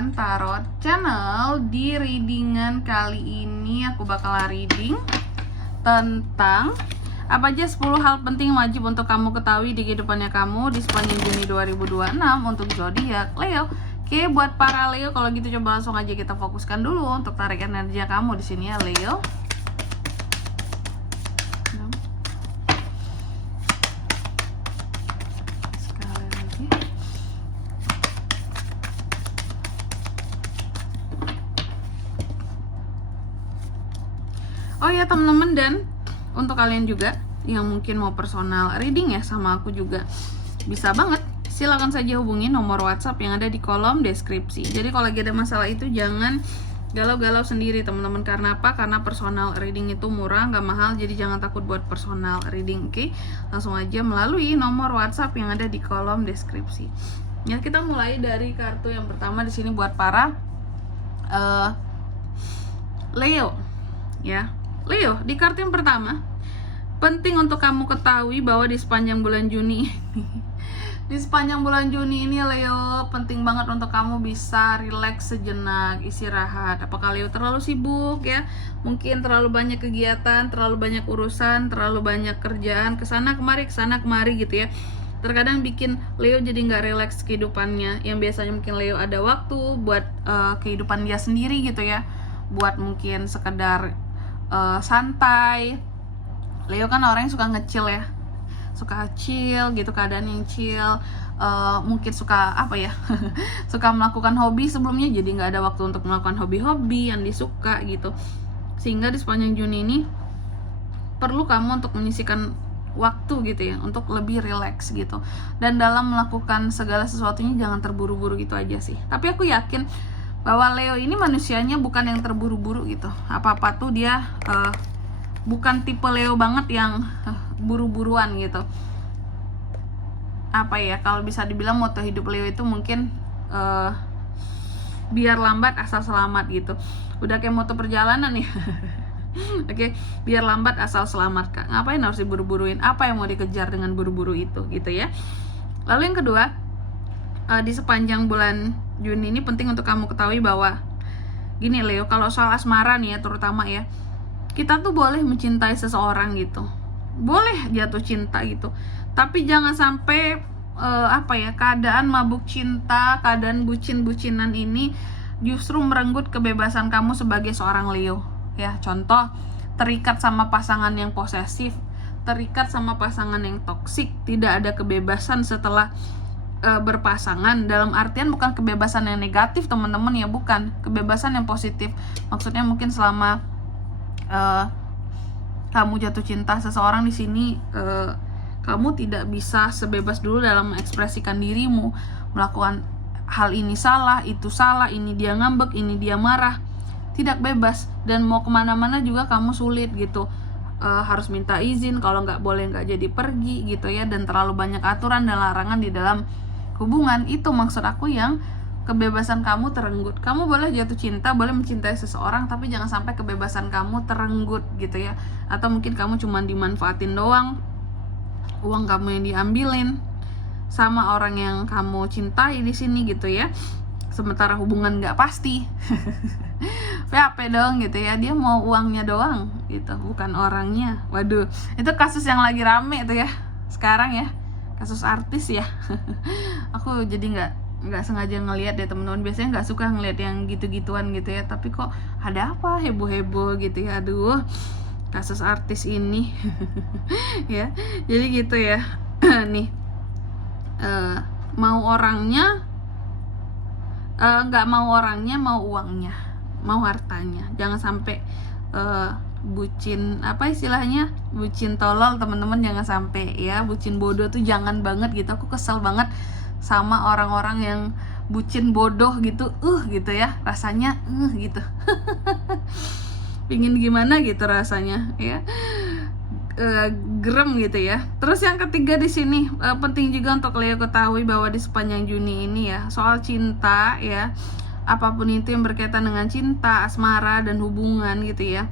Intan Tarot Channel. Di readingan kali ini aku bakal reading tentang apa aja 10 hal penting wajib untuk kamu ketahui di kehidupannya kamu di sepanjang Juni 2026 untuk zodiak Leo. Oke, buat para Leo, kalau gitu coba langsung aja kita fokuskan dulu untuk tarik energi kamu di sini ya Leo. Sekali lagi. Oh ya teman-teman, dan untuk kalian juga yang mungkin mau personal reading ya sama aku juga bisa banget, silakan saja hubungi nomor WhatsApp yang ada di kolom deskripsi. Jadi kalau lagi ada masalah itu jangan galau-galau sendiri teman-teman. Karena apa? Karena personal reading itu murah, nggak mahal, jadi jangan takut buat personal reading. Oke, langsung aja melalui nomor WhatsApp yang ada di kolom deskripsi. Ya, kita mulai dari kartu yang pertama di sini buat para Leo ya. Leo, di kartu yang pertama, penting untuk kamu ketahui bahwa di sepanjang bulan Juni di sepanjang bulan Juni ini Leo, penting banget untuk kamu bisa rileks sejenak, istirahat. Apakah Leo terlalu sibuk ya? Mungkin terlalu banyak kegiatan, terlalu banyak urusan, terlalu banyak kerjaan, kesana kemari gitu ya. Terkadang bikin Leo jadi nggak rileks kehidupannya. Yang biasanya mungkin Leo ada waktu buat kehidupan dia sendiri gitu ya. Buat mungkin sekedar santai. Leo kan orang yang suka nge-chill ya, suka chill gitu, keadaan yang chill. Mungkin suka apa ya suka melakukan hobi sebelumnya, jadi nggak ada waktu untuk melakukan hobi-hobi yang disuka gitu. Sehingga di sepanjang Juni ini perlu kamu untuk menyisihkan waktu gitu ya, untuk lebih rileks gitu. Dan dalam melakukan segala sesuatunya jangan terburu-buru gitu aja sih. Tapi aku yakin bahwa Leo ini manusianya bukan yang terburu-buru gitu. Apa-apa tuh dia bukan tipe Leo banget yang buru-buruan gitu. Apa ya, kalau bisa dibilang moto hidup Leo itu mungkin biar lambat asal selamat gitu. Udah kayak moto perjalanan ya. Oke, biar lambat asal selamat Kak. Ngapain harus diburu-buruin? Apa yang mau dikejar dengan buru-buru itu gitu ya. Lalu yang kedua, di sepanjang bulan Juni ini penting untuk kamu ketahui bahwa gini Leo, kalau soal asmara nih ya terutama ya, kita tuh boleh mencintai seseorang gitu, boleh jatuh cinta gitu, tapi jangan sampai keadaan mabuk cinta, keadaan bucin-bucinan ini justru merenggut kebebasan kamu sebagai seorang Leo ya. Contoh, terikat sama pasangan yang posesif, terikat sama pasangan yang toksik, tidak ada kebebasan setelah berpasangan. Dalam artian bukan kebebasan yang negatif teman-teman ya, bukan, kebebasan yang positif. Maksudnya mungkin selama kamu jatuh cinta seseorang di sini, kamu tidak bisa sebebas dulu dalam mengekspresikan dirimu, melakukan hal ini salah, itu salah, ini dia ngambek, ini dia marah. Tidak bebas, dan mau kemana-mana juga kamu sulit gitu. Harus minta izin, kalau nggak boleh nggak jadi pergi gitu ya. Dan terlalu banyak aturan dan larangan di dalam hubungan. Itu maksud aku yang kebebasan kamu terenggut. Kamu boleh jatuh cinta, boleh mencintai seseorang, tapi jangan sampai kebebasan kamu terenggut gitu ya. Atau mungkin kamu cuma dimanfaatin doang, uang kamu yang diambilin sama orang yang kamu cintai di sini gitu ya. Sementara hubungan nggak pasti. PHP dong gitu ya, dia mau uangnya doang gitu, bukan orangnya. Waduh, itu kasus yang lagi rame tuh ya sekarang ya, kasus artis ya. Aku jadi nggak sengaja ngelihat deh teman-teman. Biasanya nggak suka ngelihat yang gitu-gituan gitu ya, tapi kok ada apa heboh-heboh gitu ya. Aduh, kasus artis ini ya, jadi gitu ya. Nih mau orangnya nggak mau orangnya, mau uangnya, mau hartanya. Jangan sampai bucin, apa istilahnya, bucin tolol teman-teman, jangan sampai ya. Bucin bodoh tuh jangan banget gitu. Aku kesel banget sama orang-orang yang bucin bodoh gitu, gitu ya, rasanya gitu. Pingin gimana gitu rasanya ya, gerem gitu ya. Terus yang ketiga di sini penting juga untuk Leo ketahui bahwa di sepanjang Juni ini ya, soal cinta ya, apapun itu yang berkaitan dengan cinta, asmara dan hubungan gitu ya,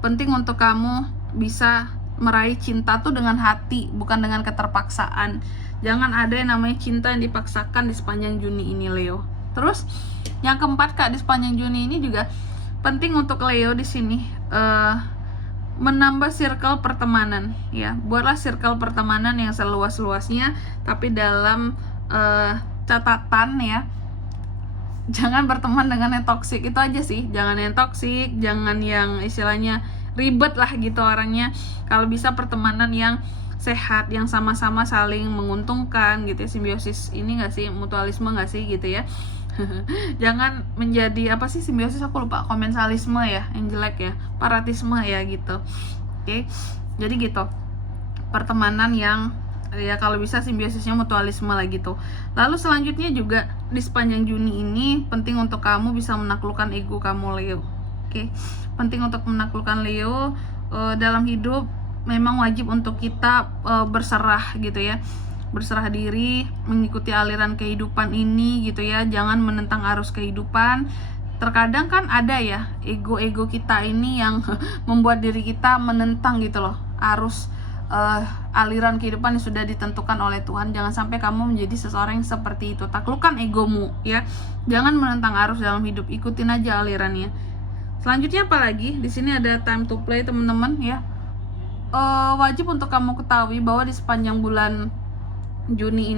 penting untuk kamu bisa meraih cinta tuh dengan hati, bukan dengan keterpaksaan. Jangan ada yang namanya cinta yang dipaksakan di sepanjang Juni ini Leo Terus yang keempat Kak, di sepanjang Juni ini juga penting untuk Leo di sini menambah circle pertemanan ya. Buatlah circle pertemanan yang seluas-luasnya, tapi dalam catatan ya, jangan berteman dengan yang toksik. Itu aja sih, jangan yang toksik, jangan yang istilahnya ribet lah gitu orangnya. Kalau bisa pertemanan yang sehat, yang sama-sama saling menguntungkan gitu ya, simbiosis ini nggak sih, mutualisme nggak sih gitu ya. Jangan menjadi apa sih simbiosis, aku lupa, komensalisme ya yang jelek ya, paratisme ya gitu. Oke, jadi gitu, pertemanan yang ya kalau bisa simbiosisnya mutualisme lah gitu. Lalu selanjutnya juga di sepanjang Juni ini penting untuk kamu bisa menaklukkan ego kamu Leo. Oke, penting untuk menaklukkan Leo. Dalam hidup memang wajib untuk kita berserah gitu ya, berserah diri, mengikuti aliran kehidupan ini gitu ya. Jangan menentang arus kehidupan. Terkadang kan ada ya ego-ego kita ini yang membuat diri kita menentang gitu loh arus aliran kehidupan yang sudah ditentukan oleh Tuhan. Jangan sampai kamu menjadi seseorang yang seperti itu. Taklukkan egomu ya. Jangan menentang arus dalam hidup, ikutin aja alirannya. Selanjutnya apa lagi? Di sini ada time to play teman-teman ya. Wajib untuk kamu ketahui bahwa di sepanjang bulan Juni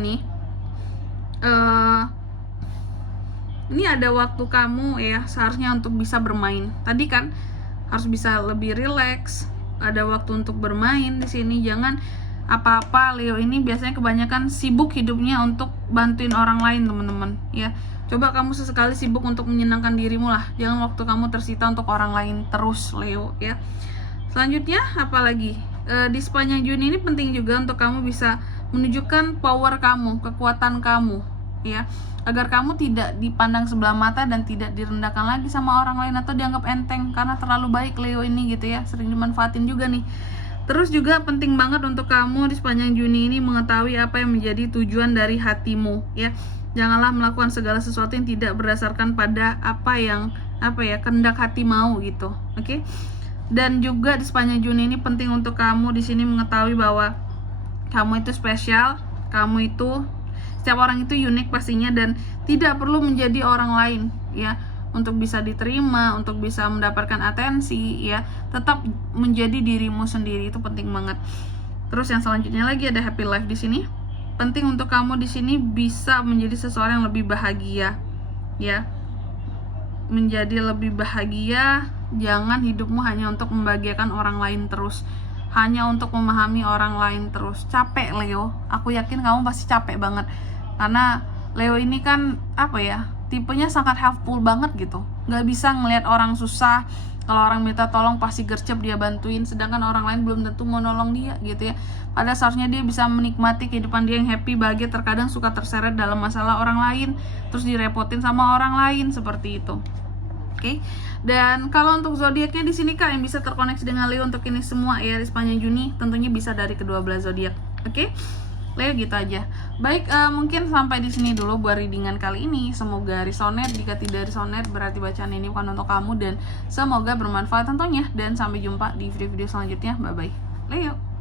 ini ada waktu kamu ya seharusnya untuk bisa bermain. Tadi kan harus bisa lebih rileks, ada waktu untuk bermain di sini. Jangan apa-apa, Leo ini biasanya kebanyakan sibuk hidupnya untuk bantuin orang lain teman-teman ya. Coba kamu sesekali sibuk untuk menyenangkan dirimu lah. Jangan waktu kamu tersita untuk orang lain terus Leo ya. Selanjutnya apa lagi? Di sepanjang Juni ini penting juga untuk kamu bisa menunjukkan power kamu, kekuatan kamu ya, agar kamu tidak dipandang sebelah mata dan tidak direndahkan lagi sama orang lain atau dianggap enteng karena terlalu baik Leo ini gitu ya, sering dimanfaatin juga nih. Terus juga penting banget untuk kamu di sepanjang Juni ini mengetahui apa yang menjadi tujuan dari hatimu ya. Janganlah melakukan segala sesuatu yang tidak berdasarkan pada apa ya kehendak hati mau gitu. Oke? Dan juga di sepanjang Juni ini penting untuk kamu di sini mengetahui bahwa kamu itu spesial, kamu itu, setiap orang itu unik pastinya dan tidak perlu menjadi orang lain ya untuk bisa diterima, untuk bisa mendapatkan atensi ya. Tetap menjadi dirimu sendiri, itu penting banget. Terus yang selanjutnya lagi ada happy life di sini. Penting untuk kamu di sini bisa menjadi seseorang yang lebih bahagia ya. Menjadi lebih bahagia, jangan hidupmu hanya untuk membahagiakan orang lain terus, hanya untuk memahami orang lain terus. Capek Leo, aku yakin kamu pasti capek banget karena Leo ini kan apa ya, tipenya sangat helpful banget gitu. Nggak bisa ngelihat orang susah, kalau orang minta tolong pasti gercep dia bantuin, sedangkan orang lain belum tentu mau nolong dia gitu ya. Padahal seharusnya dia bisa menikmati kehidupan dia yang happy, bahagia. Terkadang suka terseret dalam masalah orang lain, terus direpotin sama orang lain seperti itu. Oke. Dan kalau untuk zodiaknya di sini Kak yang bisa terkoneksi dengan Leo untuk ini semua ya di sepanjang Juni, tentunya bisa dari kedua belah zodiak. Oke? Leo gitu aja. Baik, mungkin sampai di sini dulu buat readingan kali ini. Semoga resonate. Jika tidak resonate berarti bacaan ini bukan untuk kamu dan semoga bermanfaat tentunya. Dan sampai jumpa di video-video selanjutnya. Bye bye. Leo.